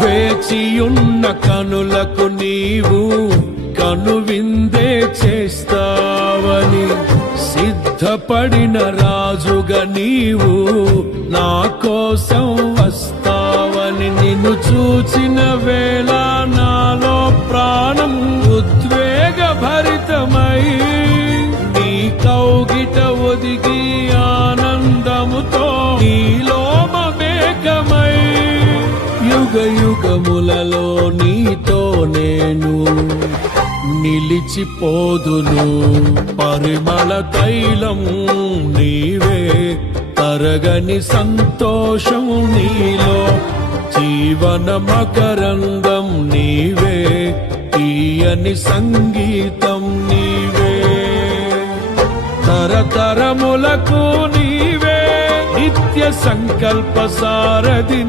వేచియున్న కనులకు నీవు కనువిందే చేస్తావని, సిద్ధపడిన రాజుగా నీవు నా కోసం వస్తావని, నిన్ను చూచిన వేళ నాలో ప్రాణం ఉద్వేగ భరితమై నీ కౌగిట ఒదిగి ఆనందముతో నీలో మమేకమై యుగ యుగములలో నీతో నేను నిలిచిపోదును. పరిమళ తైలం నీవే, తరగని సంతోషము నీలో, జీవన మకరందం నీవే, తీయని సంగీతం నీవే. తరతరములకు నీవే, నిత్య సంకల్ప సారథి